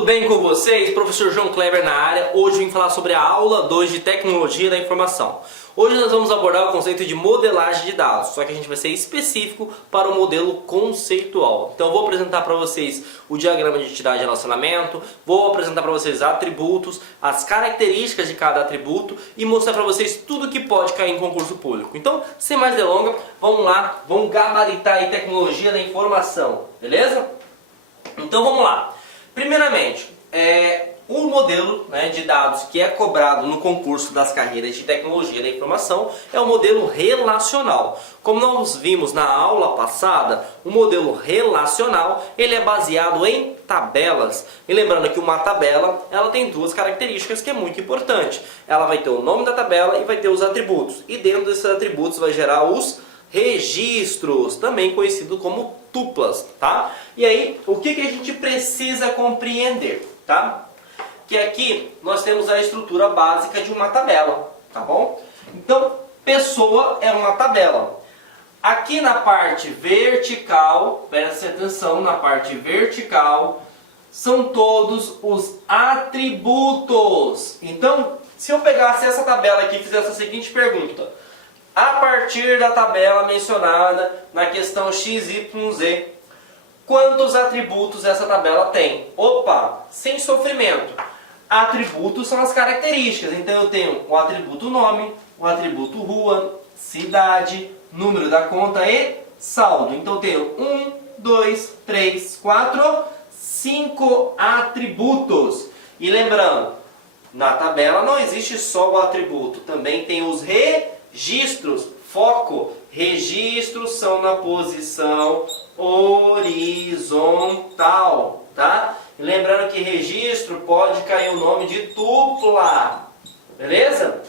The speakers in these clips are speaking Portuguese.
Tudo bem com vocês? Professor João Kleber na área. Hoje eu vim falar sobre a aula 2 de Tecnologia da Informação. Hoje nós vamos abordar o conceito de modelagem de dados, só que a gente vai ser específico para o modelo conceitual. Então eu vou apresentar para vocês o diagrama de entidade e relacionamento, vou apresentar para vocês atributos, as características de cada atributo e mostrar para vocês tudo que pode cair em concurso público. Então, sem mais delongas, vamos lá, vamos gabaritar aí Tecnologia da Informação, beleza? Então vamos lá. Primeiramente, o modelo de dados que é cobrado no concurso das carreiras de Tecnologia da Informação é o modelo relacional. Como nós vimos na aula passada, o modelo relacional ele é baseado em tabelas. E lembrando que uma tabela ela tem duas características que é muito importante. Ela vai ter o nome da tabela e vai ter os atributos. E dentro desses atributos vai gerar os registros, também conhecido como tuplas, tá? E aí, o que a gente precisa compreender, tá? Que aqui nós temos a estrutura básica de uma tabela, tá bom? Então, pessoa é uma tabela. Aqui na parte vertical, preste atenção, na parte vertical, são todos os atributos. Então, se eu pegasse essa tabela aqui e fizesse a seguinte pergunta: a partir da tabela mencionada na questão XYZ, quantos atributos essa tabela tem? Opa, sem sofrimento. Atributos são as características. Então eu tenho o atributo nome, o atributo rua, cidade, número da conta e saldo. Então eu tenho 1, 2, 3, 4, 5 atributos. E lembrando, na tabela não existe só o atributo, também tem os registros. Foco, registros são na posição horizontal, tá? E lembrando que registro pode cair o nome de tupla, beleza?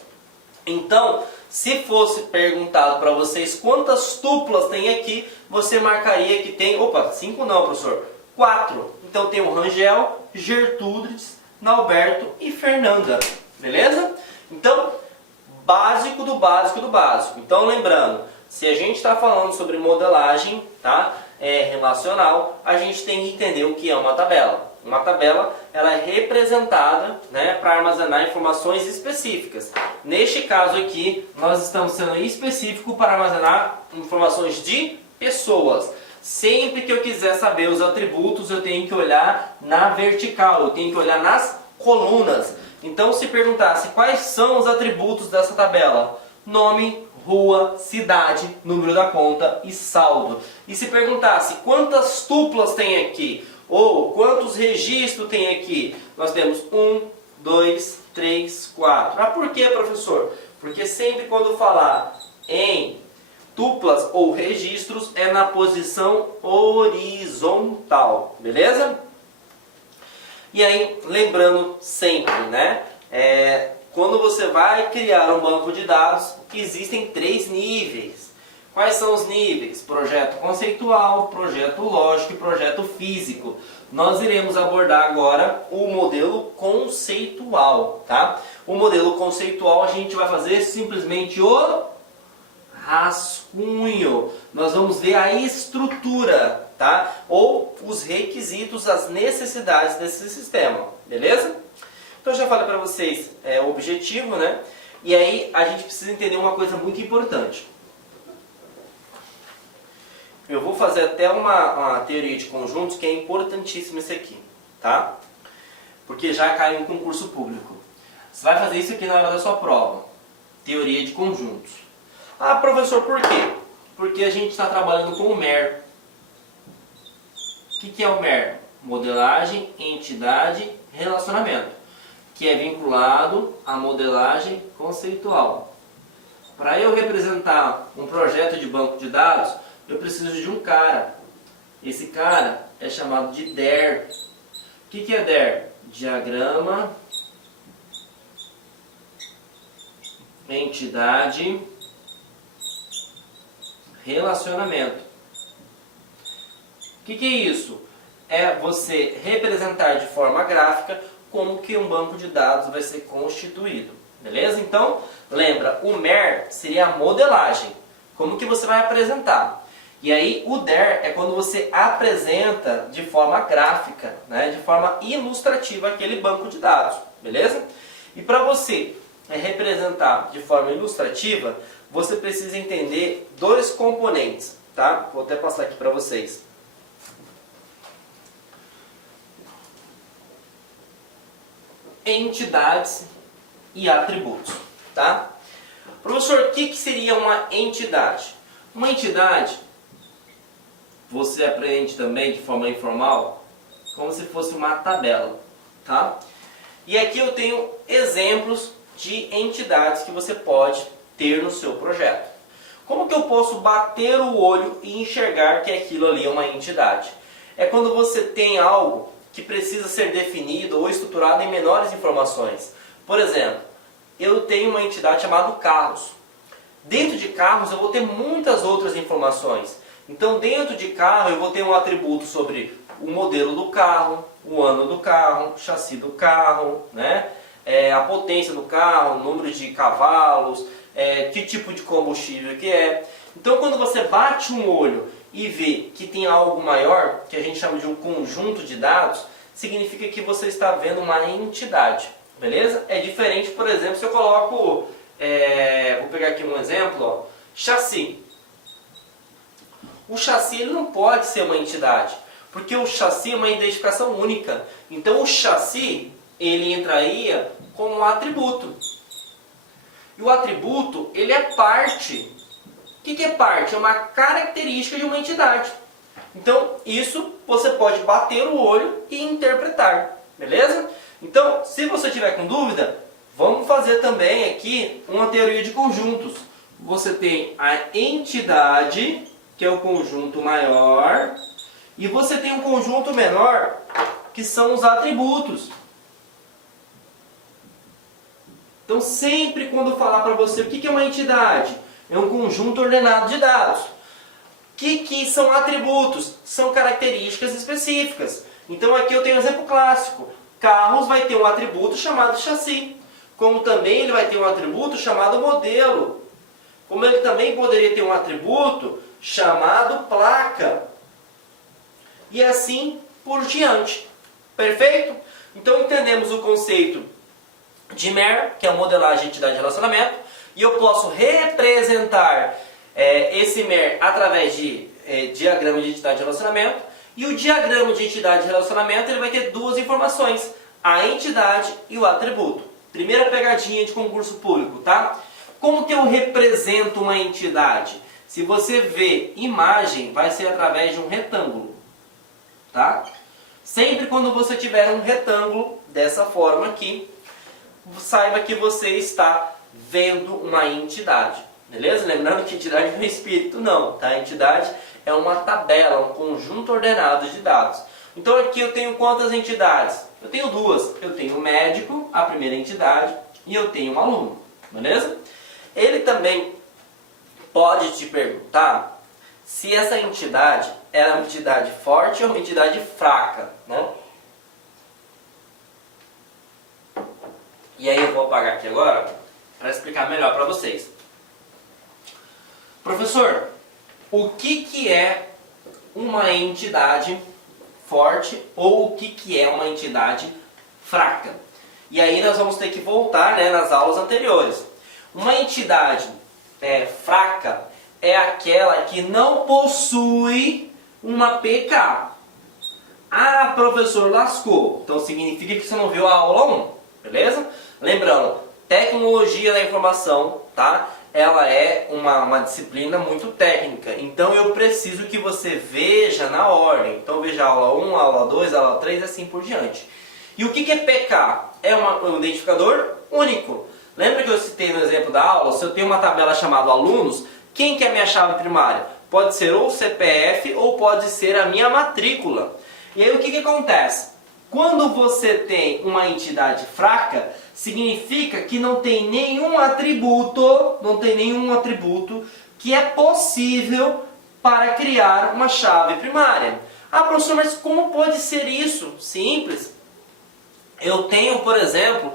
Então, se fosse perguntado para vocês quantas tuplas tem aqui, você marcaria que tem, 5 não, professor, 4. Então tem o Rangel, Gertrudes, Nauberto e Fernanda, beleza? Então, básico do básico do básico. Então, lembrando, se a gente está falando sobre modelagem, tá? Relacional, a gente tem que entender o que é uma tabela. Uma tabela ela é representada para armazenar informações específicas. Neste caso aqui, nós estamos sendo específicos para armazenar informações de pessoas. Sempre que eu quiser saber os atributos, eu tenho que olhar na vertical, eu tenho que olhar nas colunas. Então, se perguntasse quais são os atributos dessa tabela: nome, rua, cidade, número da conta e saldo. E se perguntasse quantas tuplas tem aqui, ou quantos registros tem aqui, nós temos 1, 2, 3, 4. Ah, por que, professor? Porque sempre quando falar em tuplas ou registros é na posição horizontal, beleza? E aí, lembrando sempre, quando você vai criar um banco de dados, existem 3 níveis. Quais são os níveis? Projeto conceitual, projeto lógico e projeto físico. Nós iremos abordar agora o modelo conceitual, tá? O modelo conceitual a gente vai fazer simplesmente o rascunho. Nós vamos ver a estrutura, tá? Ou os requisitos, as necessidades desse sistema, beleza? Então eu já falei para vocês o objetivo, E aí a gente precisa entender uma coisa muito importante. Eu vou fazer até uma teoria de conjuntos que é importantíssima isso aqui, tá? Porque já caiu em concurso público. Você vai fazer isso aqui na hora da sua prova. Teoria de conjuntos. Ah, professor, por quê? Porque a gente está trabalhando com o MER. O que é o MER? Modelagem, entidade, relacionamento, que é vinculado à modelagem conceitual. Para eu representar um projeto de banco de dados, eu preciso de um cara. Esse cara é chamado de DER. O que é DER? Diagrama, entidade, relacionamento. O que é isso? É você representar de forma gráfica como que um banco de dados vai ser constituído. Beleza? Então, lembra, o MER seria a modelagem. Como que você vai apresentar? E aí o there é quando você apresenta de forma gráfica, né, de forma ilustrativa aquele banco de dados, beleza? E para você representar de forma ilustrativa, você precisa entender dois componentes, tá? Vou até passar aqui para vocês. Entidades e atributos, tá? Professor, o que seria uma entidade? Uma entidade, você aprende também de forma informal, como se fosse uma tabela, tá? E aqui eu tenho exemplos de entidades que você pode ter no seu projeto. Como que eu posso bater o olho e enxergar que aquilo ali é uma entidade? É quando você tem algo que precisa ser definido ou estruturado em menores informações. Por exemplo, eu tenho uma entidade chamada carros. Dentro de carros eu vou ter muitas outras informações. Então dentro de carro eu vou ter um atributo sobre o modelo do carro, o ano do carro, o chassi do carro, né? A potência do carro, o número de cavalos, que tipo de combustível que é. Então quando você bate um olho e vê que tem algo maior, que a gente chama de um conjunto de dados, significa que você está vendo uma entidade, beleza? É diferente, por exemplo, se eu coloco, vou pegar aqui um exemplo, ó, chassi. O chassi ele não pode ser uma entidade, porque o chassi é uma identificação única. Então o chassi ele entraria como um atributo. E o atributo ele é parte. O que é parte? É uma característica de uma entidade. Então isso você pode bater o olho e interpretar, beleza? Então se você tiver com dúvida, vamos fazer também aqui uma teoria de conjuntos. Você tem a entidade, que é o conjunto maior, e você tem um conjunto menor, que são os atributos. Então sempre quando eu falar para você o que é uma entidade, é um conjunto ordenado de dados. O que são atributos? São características específicas. Então aqui eu tenho um exemplo clássico. Carros vai ter um atributo chamado chassi. Como também ele vai ter um atributo chamado modelo. Como ele também poderia ter um atributo chamado placa. E assim por diante. Perfeito? Então entendemos o conceito de MER, que é a modelagem de entidade de relacionamento. E eu posso representar esse MER através de diagrama de entidade de relacionamento. E o diagrama de entidade de relacionamento ele vai ter duas informações. A entidade e o atributo. Primeira pegadinha de concurso público, tá? Como que eu represento uma entidade? Se você vê imagem, vai ser através de um retângulo, tá? Sempre quando você tiver um retângulo dessa forma aqui, saiba que você está vendo uma entidade, beleza? Lembrando que entidade não é espírito não, tá? A entidade é uma tabela, um conjunto ordenado de dados. Então aqui eu tenho quantas entidades? Eu tenho duas. Eu tenho o médico, a primeira entidade, e eu tenho um aluno, beleza? Ele também pode te perguntar se essa entidade é uma entidade forte ou uma entidade fraca, né? E aí eu vou apagar aqui agora para explicar melhor para vocês. Professor, o que é uma entidade forte ou o que é uma entidade fraca? E aí nós vamos ter que voltar, né, nas aulas anteriores. Uma entidade fraca é aquela que não possui uma PK. Ah, professor, lascou. Então significa que você não viu a aula 1, beleza? Lembrando, tecnologia da informação, tá? Ela é uma disciplina muito técnica. Então eu preciso que você veja na ordem. Então veja a aula 1, a aula 2, a aula 3 e assim por diante. E o que é PK? É um identificador único. Lembra que eu citei no exemplo da aula? Se eu tenho uma tabela chamada alunos, quem que é a minha chave primária? Pode ser ou o CPF ou pode ser a minha matrícula. E aí o que acontece? Quando você tem uma entidade fraca, significa que não tem nenhum atributo que é possível para criar uma chave primária. Ah, professor, mas como pode ser isso? Simples. Eu tenho, por exemplo,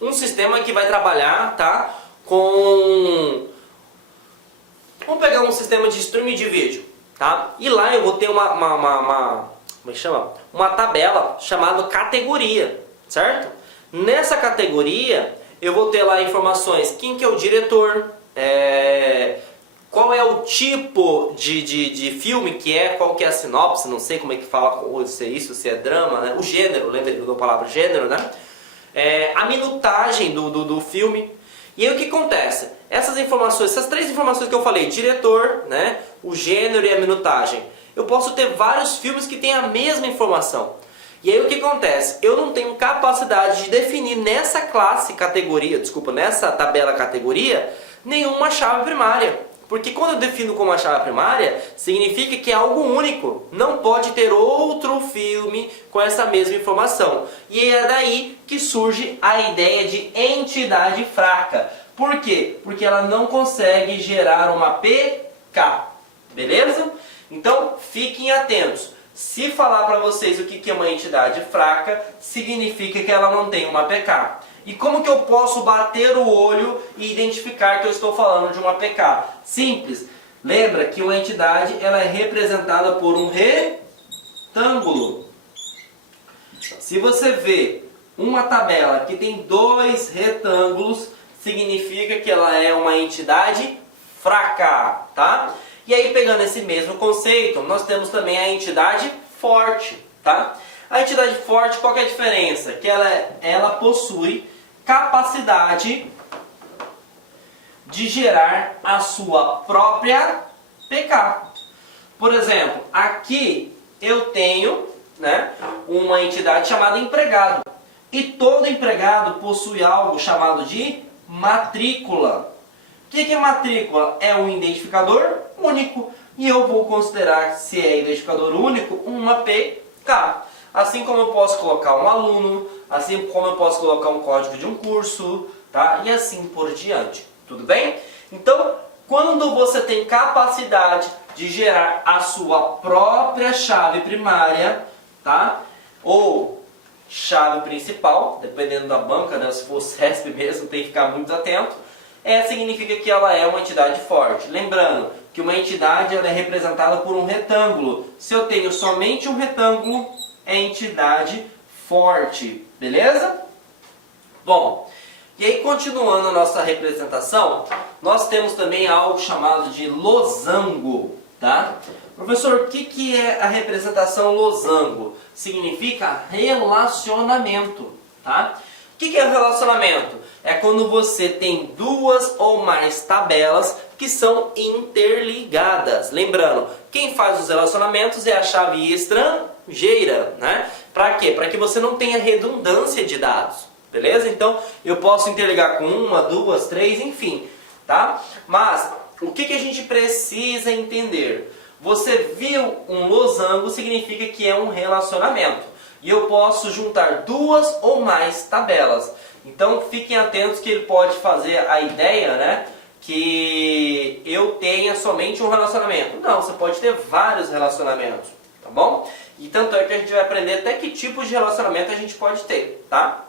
um sistema que vai trabalhar, tá, com Vamos pegar um sistema de streaming de vídeo, tá? E lá eu vou ter como é que chama? Uma tabela chamada categoria, certo? Nessa categoria eu vou ter lá informações, quem que é o diretor, qual é o tipo de filme que é, qual que é a sinopse, não sei como é que fala, se é isso, se é drama, né? O gênero, lembra da palavra gênero, né? A minutagem do filme. E aí o que acontece? Essas informações, essas três informações que eu falei, diretor, né, o gênero e a minutagem, eu posso ter vários filmes que têm a mesma informação. E aí o que acontece? Eu não tenho capacidade de definir nessa nessa tabela categoria, nenhuma chave primária. Porque quando eu defino como uma chave primária, significa que é algo único. Não pode ter outro filme com essa mesma informação. E é daí que surge a ideia de entidade fraca. Por quê? Porque ela não consegue gerar uma PK. Beleza? Então, fiquem atentos. Se falar para vocês o que é uma entidade fraca, significa que ela não tem uma PK. E como que eu posso bater o olho e identificar que eu estou falando de uma PK? Simples. Lembra que uma entidade ela é representada por um retângulo. Se você vê uma tabela que tem dois retângulos, significa que ela é uma entidade fraca, tá? E aí, pegando esse mesmo conceito, nós temos também a entidade forte, tá? A entidade forte, qual que é a diferença? Que ela possui capacidade de gerar a sua própria PK. Por exemplo, aqui eu tenho, né, uma entidade chamada empregado. E todo empregado possui algo chamado de matrícula. O que é matrícula? É um identificador único. E eu vou considerar, se é identificador único, uma PK. Assim como eu posso colocar um aluno, assim como eu posso colocar um código de um curso, tá? E assim por diante. Tudo bem? Então, quando você tem capacidade de gerar a sua própria chave primária, tá? Ou chave principal, dependendo da banca, né? Se for CESP mesmo, tem que ficar muito atento. Significa que ela é uma entidade forte. Lembrando que uma entidade ela é representada por um retângulo. Se eu tenho somente um retângulo, é entidade forte. Beleza? Bom, e aí continuando a nossa representação, nós temos também algo chamado de losango. Tá? Professor, o que é a representação losango? Significa relacionamento. Tá? O que é o relacionamento? É quando você tem duas ou mais tabelas que são interligadas. Lembrando, quem faz os relacionamentos é a chave estrangeira, né? Para quê? Para que você não tenha redundância de dados, beleza? Então, eu posso interligar com uma, duas, três, enfim, tá? Mas, o que a gente precisa entender? Você viu um losango, significa que é um relacionamento. E eu posso juntar duas ou mais tabelas. Então fiquem atentos que ele pode fazer a ideia, né, que eu tenha somente um relacionamento. Não, você pode ter vários relacionamentos, tá bom? E tanto é que a gente vai aprender até que tipo de relacionamento a gente pode ter, tá?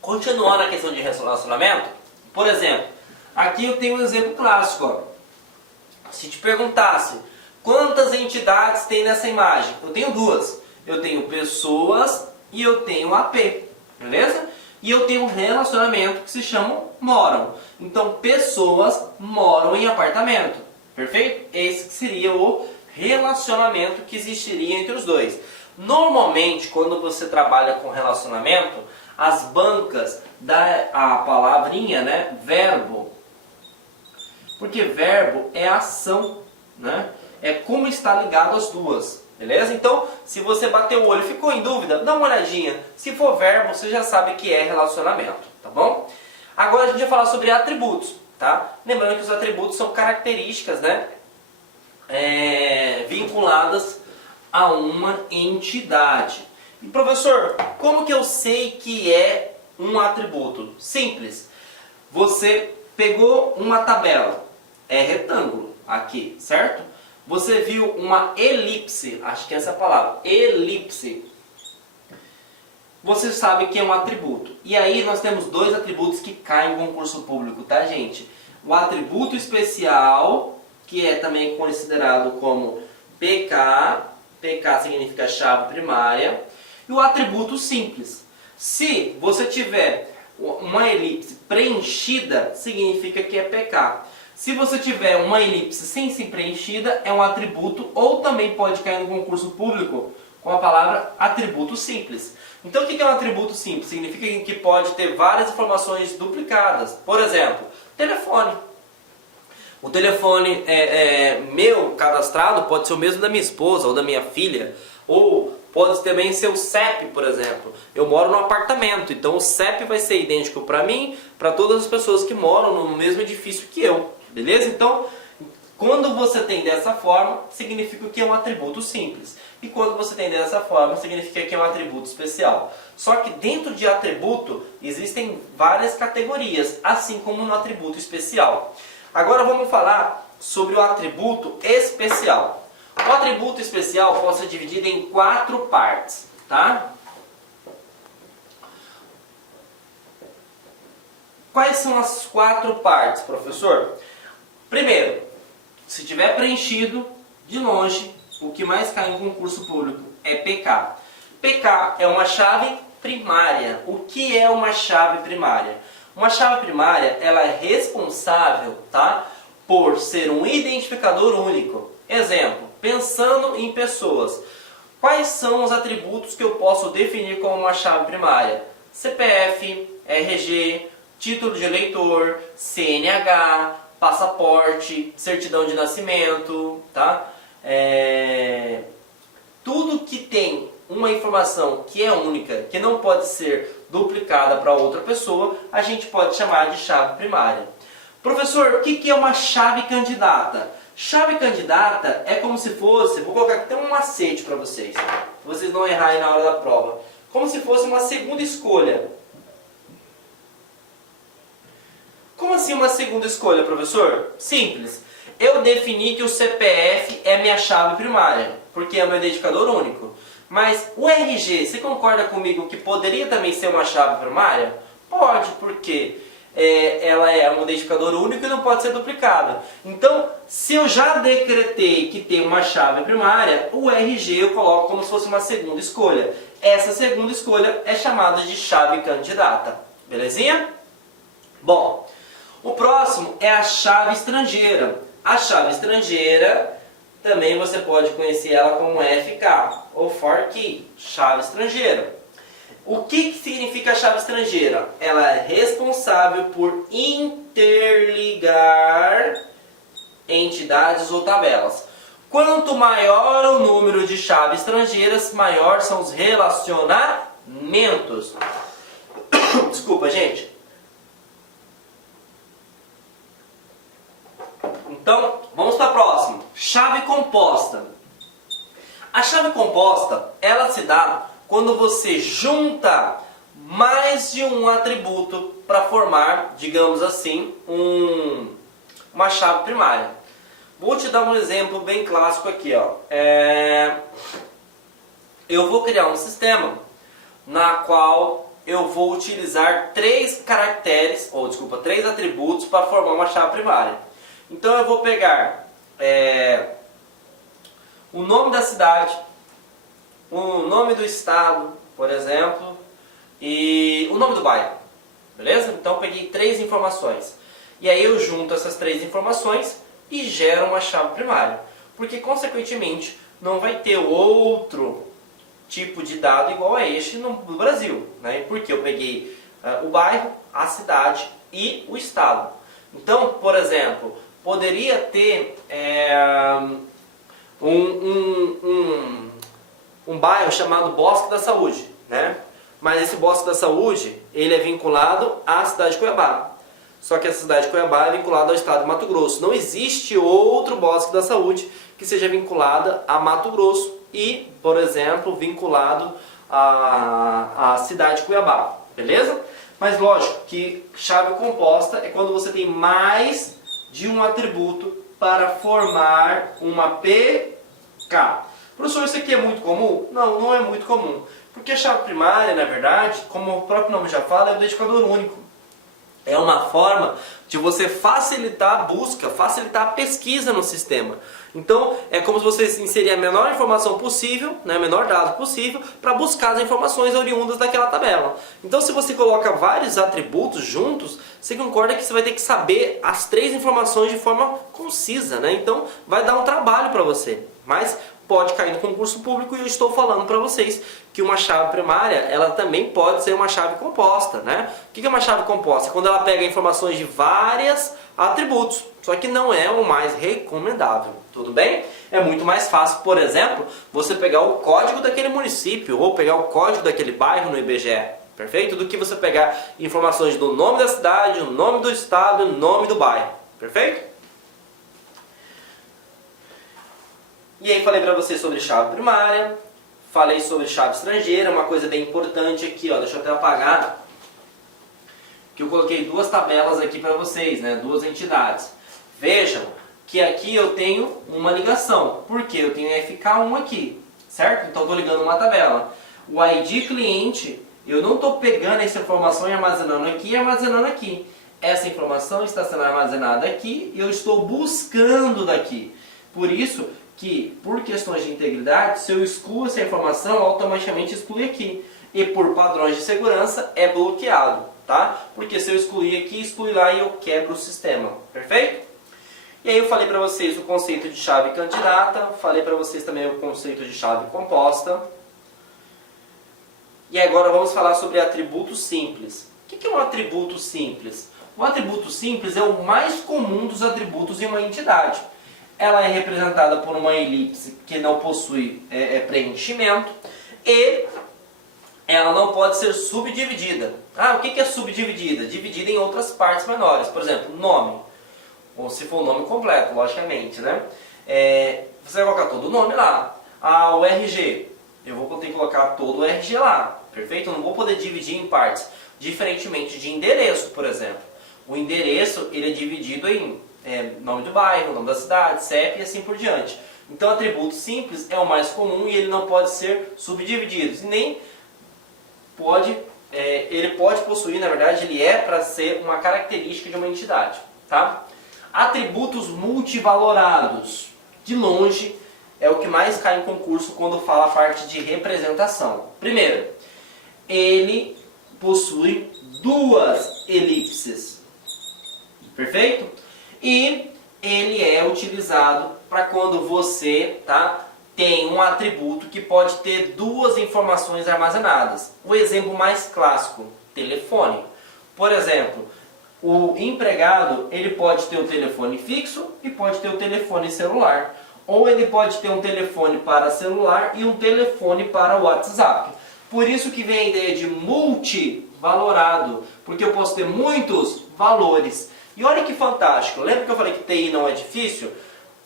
Continuando a questão de relacionamento, por exemplo, aqui eu tenho um exemplo clássico. Ó. Se te perguntasse quantas entidades tem nessa imagem, eu tenho duas. Eu tenho pessoas e eu tenho AP, beleza? E eu tenho um relacionamento que se chama moram. Então, pessoas moram em apartamento, perfeito? Esse seria o relacionamento que existiria entre os dois. Normalmente, quando você trabalha com relacionamento, as bancas dá a palavrinha, né, verbo. Porque verbo é ação, né? É como está ligado as duas. Beleza? Então, se você bateu o olho e ficou em dúvida, dá uma olhadinha. Se for verbo, você já sabe que é relacionamento, tá bom? Agora a gente vai falar sobre atributos, tá? Lembrando que os atributos são características, né? Vinculadas a uma entidade. E professor, como que eu sei que é um atributo? Simples. Você pegou uma tabela, é retângulo aqui, certo? Você viu uma elipse, acho que é essa a palavra, elipse. você sabe que é um atributo. E aí nós temos dois atributos que caem em concurso público, tá, gente? O atributo especial, que é também considerado como PK, PK significa chave primária, e o atributo simples. Se você tiver uma elipse preenchida, significa que é PK. Se você tiver uma elipse sem ser preenchida, é um atributo, ou também pode cair no concurso público com a palavra atributo simples. Então o que é um atributo simples? Significa que pode ter várias informações duplicadas. Por exemplo, telefone. O telefone meu cadastrado pode ser o mesmo da minha esposa ou da minha filha. Ou pode também ser o CEP, por exemplo. Eu moro num apartamento, então o CEP vai ser idêntico para mim, para todas as pessoas que moram no mesmo edifício que eu. Beleza? Então, quando você tem dessa forma, significa que é um atributo simples. E quando você tem dessa forma, significa que é um atributo especial. Só que dentro de atributo, existem várias categorias, assim como no atributo especial. Agora vamos falar sobre o atributo especial. O atributo especial pode ser dividido em 4 partes, tá? Quais são as 4 partes, professor? Primeiro, se tiver preenchido, de longe, o que mais cai em concurso público é PK. PK é uma chave primária. O que é uma chave primária? Uma chave primária, ela é responsável, tá, por ser um identificador único. Exemplo, pensando em pessoas. Quais são os atributos que eu posso definir como uma chave primária? CPF, RG, título de eleitor, CNH, passaporte, certidão de nascimento, tá? Tudo que tem uma informação que é única, que não pode ser duplicada para outra pessoa, a gente pode chamar de chave primária. Professor, o que é uma chave candidata? Chave candidata é como se fosse, vou colocar aqui até um macete para vocês não errarem na hora da prova, como se fosse uma segunda escolha. Como assim uma segunda escolha, professor? Simples. Eu defini que o CPF é minha chave primária, porque é meu identificador único. Mas o RG, você concorda comigo que poderia também ser uma chave primária? Pode, porque ela é um identificador único e não pode ser duplicada. Então, se eu já decretei que tem uma chave primária, o RG eu coloco como se fosse uma segunda escolha. Essa segunda escolha é chamada de chave candidata. Belezinha? Bom, o próximo é a chave estrangeira. A chave estrangeira, também você pode conhecer ela como FK, ou For Key, chave estrangeira. O que significa a chave estrangeira? Ela é responsável por interligar entidades ou tabelas. Quanto maior o número de chaves estrangeiras, maior são os relacionamentos. Desculpa, gente. Então, vamos para a próxima. Chave composta. A chave composta, ela se dá quando você junta mais de um atributo para formar, digamos assim, uma chave primária. Vou te dar um exemplo bem clássico aqui, ó. Eu vou criar um sistema na qual eu vou utilizar 3 atributos para formar uma chave primária. Então eu vou pegar o nome da cidade, o nome do estado, por exemplo, e o nome do bairro. Beleza? Então eu peguei 3 informações. E aí eu junto essas 3 informações e gero uma chave primária. Porque, consequentemente, não vai ter outro tipo de dado igual a este no Brasil, né? Porque eu peguei o bairro, a cidade e o estado. Então, por exemplo, poderia ter um bairro chamado Bosque da Saúde, né? Mas esse Bosque da Saúde, ele é vinculado à cidade de Cuiabá. Só que a cidade de Cuiabá é vinculada ao estado de Mato Grosso. Não existe outro Bosque da Saúde que seja vinculado a Mato Grosso e, por exemplo, vinculado à cidade de Cuiabá. Beleza? Mas lógico que chave composta é quando você tem mais de um atributo para formar uma PK. Professor, isso aqui é muito comum? Não, não é muito comum. Porque a chave primária, na verdade, como o próprio nome já fala, é um identificador único. É uma forma de você facilitar a busca, facilitar a pesquisa no sistema. Então, é como se você inserir a menor informação possível, né, o menor dado possível, para buscar as informações oriundas daquela tabela. Então, se você coloca vários atributos juntos, você concorda que você vai ter que saber as 3 informações de forma concisa, né? Então, vai dar um trabalho para você. Mas pode cair no concurso público e eu estou falando para vocês que uma chave primária, ela também pode ser uma chave composta, né? O que é uma chave composta? Quando ela pega informações de vários atributos, só que não é o mais recomendável, tudo bem? É muito mais fácil, por exemplo, você pegar o código daquele município ou pegar o código daquele bairro no IBGE, perfeito? Do que você pegar informações do nome da cidade, o nome do estado e o nome do bairro, perfeito? E aí falei para você sobre chave primária, falei sobre chave estrangeira, uma coisa bem importante aqui, ó, deixa eu até apagar, que eu coloquei 2 tabelas aqui para vocês, né, 2 entidades. Vejam que aqui eu tenho uma ligação, porque eu tenho FK1 aqui, certo? Então estou ligando uma tabela. O ID cliente, eu não estou pegando essa informação e armazenando aqui e armazenando aqui. Essa informação está sendo armazenada aqui e eu estou buscando daqui. Por isso que, por questões de integridade, se eu excluo essa informação, automaticamente exclui aqui. E por padrões de segurança, é bloqueado, tá? Porque se eu excluir aqui, exclui lá e eu quebro o sistema, perfeito? E aí eu falei para vocês o conceito de chave candidata, falei para vocês também o conceito de chave composta. E agora vamos falar sobre atributos simples. O que é um atributo simples? O atributo simples é o mais comum dos atributos em uma entidade. Ela é representada por uma elipse que não possui preenchimento e ela não pode ser subdividida. Ah, o que é subdividida? Dividida em outras partes menores. Por exemplo, nome. Ou se for o nome completo, logicamente, né? Você vai colocar todo o nome lá. Ah, o RG. Eu vou ter que colocar todo o RG lá. Perfeito? Eu não vou poder dividir em partes. Diferentemente de endereço, por exemplo. O endereço ele é dividido em nome do bairro, nome da cidade, CEP e assim por diante. Então, atributo simples é o mais comum e ele não pode ser subdividido. E nem pode, ele pode possuir, na verdade, ele é para ser uma característica de uma entidade. Tá? Atributos multivalorados. De longe, é o que mais cai em concurso quando fala a parte de representação. Primeiro, ele possui 2 elipses. Perfeito? E ele é utilizado para quando você tem um atributo que pode ter 2 informações armazenadas. O exemplo mais clássico, telefone. Por exemplo, o empregado ele pode ter um telefone fixo e pode ter um telefone celular. Ou ele pode ter um telefone para celular e um telefone para WhatsApp. Por isso que vem a ideia de multivalorado, porque eu posso ter muitos valores. E olha que fantástico, lembra que eu falei que TI não é difícil?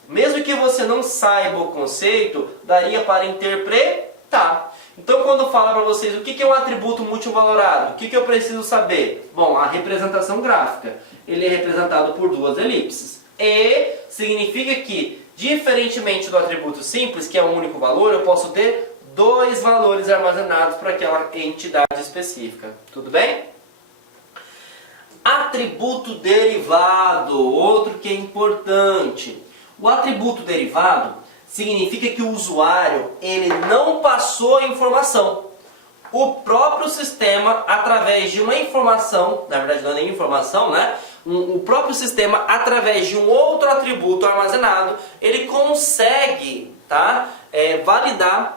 Mesmo que você não saiba o conceito, daria para interpretar. Então quando fala para vocês o que é um atributo multivalorado, o que eu preciso saber? Bom, a representação gráfica, ele é representado por 2 elipses. E significa que, diferentemente do atributo simples, que é um único valor, eu posso ter 2 valores armazenados para aquela entidade específica. Tudo bem? Atributo derivado, outro que é importante. O atributo derivado significa que o usuário ele não passou a informação. O próprio sistema, através de uma informação, na verdade não é nem informação, né? O próprio sistema, através de um outro atributo armazenado, ele consegue validar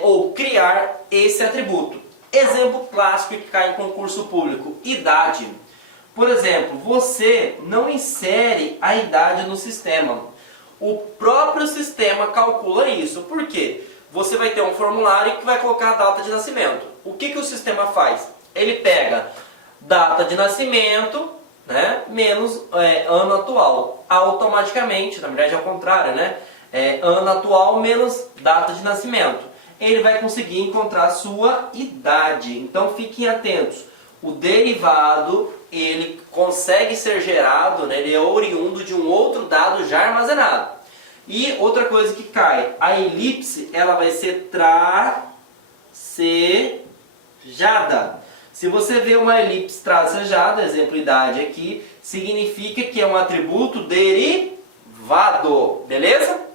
ou criar esse atributo. Exemplo clássico que cai em concurso público, idade. Por exemplo, você não insere a idade no sistema. O próprio sistema calcula isso. Por quê? Você vai ter um formulário que vai colocar a data de nascimento. O que o sistema faz? Ele pega data de nascimento, né, menos ano atual. Automaticamente, na verdade é o contrário, né? Ano atual menos data de nascimento. Ele vai conseguir encontrar a sua idade. Então fiquem atentos. O derivado ele consegue ser gerado, né, ele é oriundo de um outro dado já armazenado. E outra coisa que cai, a elipse ela vai ser tracejada. Se você vê uma elipse tracejada, exemplo idade aqui, significa que é um atributo derivado, beleza?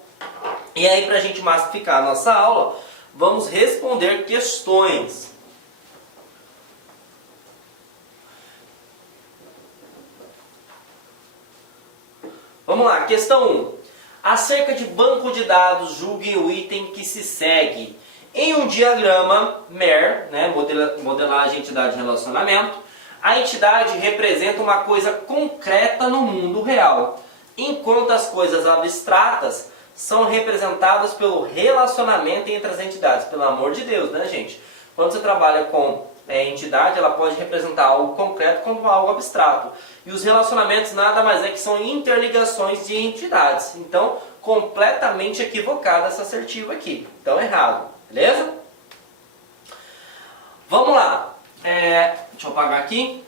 E aí, para a gente massificar a nossa aula, vamos responder questões. Vamos lá, questão 1. Acerca de banco de dados, julgue o item que se segue. Em um diagrama MER, né, modelagem, entidade e relacionamento, a entidade representa uma coisa concreta no mundo real, enquanto as coisas abstratas são representadas pelo relacionamento entre as entidades. Pelo amor de Deus, né, gente? Quando você trabalha com entidade, ela pode representar algo concreto como algo abstrato. E os relacionamentos nada mais é que são interligações de entidades. Então, completamente equivocada essa assertiva aqui. Então, errado. Beleza? Vamos lá. Deixa eu apagar aqui.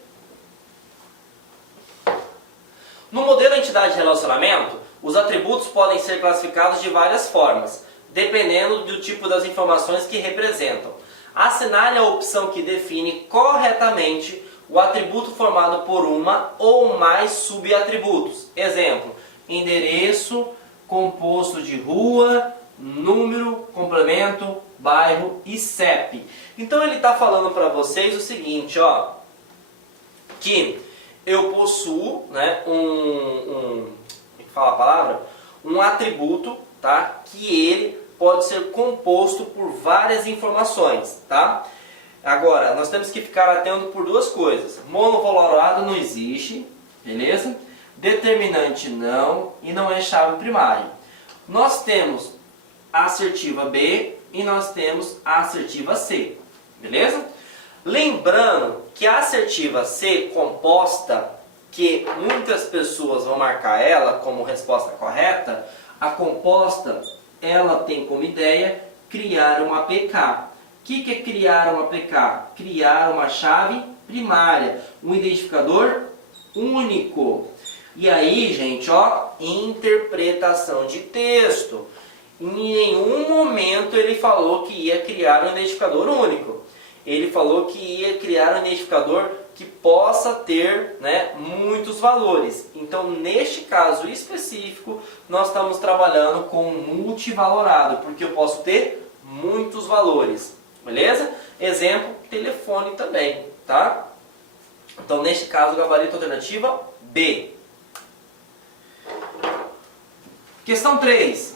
No modelo entidade-relacionamento, os atributos podem ser classificados de várias formas, dependendo do tipo das informações que representam. Assinale a opção que define corretamente o atributo formado por uma ou mais subatributos. Exemplo, endereço, composto de rua, número, complemento, bairro e CEP. Então ele está falando para vocês o seguinte, ó, que eu possuo, né, fala a palavra, um atributo, tá, que ele pode ser composto por várias informações, tá? Agora, nós temos que ficar atento por duas coisas. Monovalorado não existe, beleza? Determinante não, e não é chave primária. Nós temos a assertiva B e nós temos a assertiva C, beleza? Lembrando que a assertiva C composta, que muitas pessoas vão marcar ela como resposta correta, a composta, ela tem como ideia criar uma APK. O que é criar uma APK? Criar uma chave primária, um identificador único. E aí, gente, ó, interpretação de texto. Em nenhum momento ele falou que ia criar um identificador único. Ele falou que ia criar um identificador que possa ter, né, muitos valores. Então, neste caso específico, nós estamos trabalhando com multivalorado, porque eu posso ter muitos valores. Beleza? Exemplo, telefone também, tá? Então, neste caso, gabarito alternativa B. Questão 3.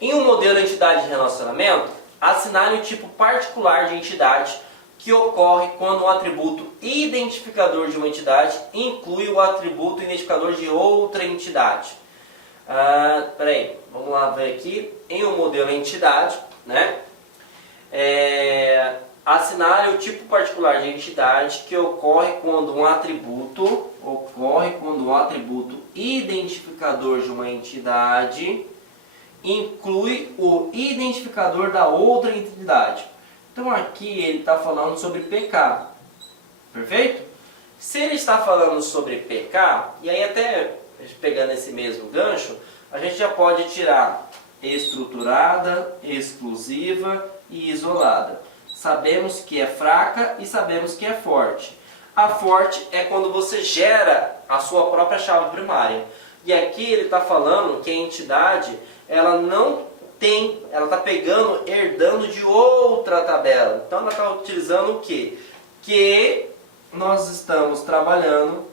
Em um modelo entidade de relacionamento, assinale o tipo particular de entidade que ocorre quando um atributo identificador de uma entidade inclui o atributo identificador de outra entidade. Peraí, vamos lá ver aqui. Em um modelo entidade, né? Assinale o tipo particular de entidade que ocorre quando um atributo identificador de uma entidade inclui o identificador da outra entidade. Então aqui ele está falando sobre PK, perfeito? Se ele está falando sobre PK, e aí até pegando esse mesmo gancho, a gente já pode tirar estruturada, exclusiva e isolada. Sabemos que é fraca e sabemos que é forte. A forte é quando você gera a sua própria chave primária. E aqui ele está falando que a entidade, ela não tem, ela está pegando, herdando de outra tabela. Então ela está utilizando o quê? Que nós estamos trabalhando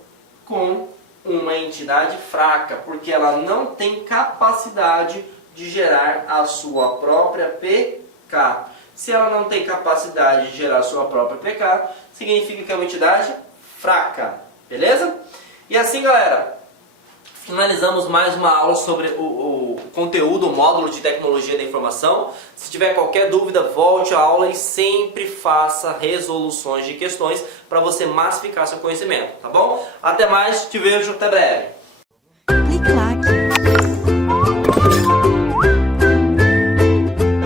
com uma entidade fraca, porque ela não tem capacidade de gerar a sua própria PK. Se ela não tem capacidade de gerar a sua própria PK, significa que é uma entidade fraca. Beleza? E assim, galera, finalizamos mais uma aula sobre o conteúdo, o módulo de tecnologia da informação. Se tiver qualquer dúvida, volte à aula e sempre faça resoluções de questões para você massificar seu conhecimento, tá bom? Até mais, te vejo, até breve. Clique like.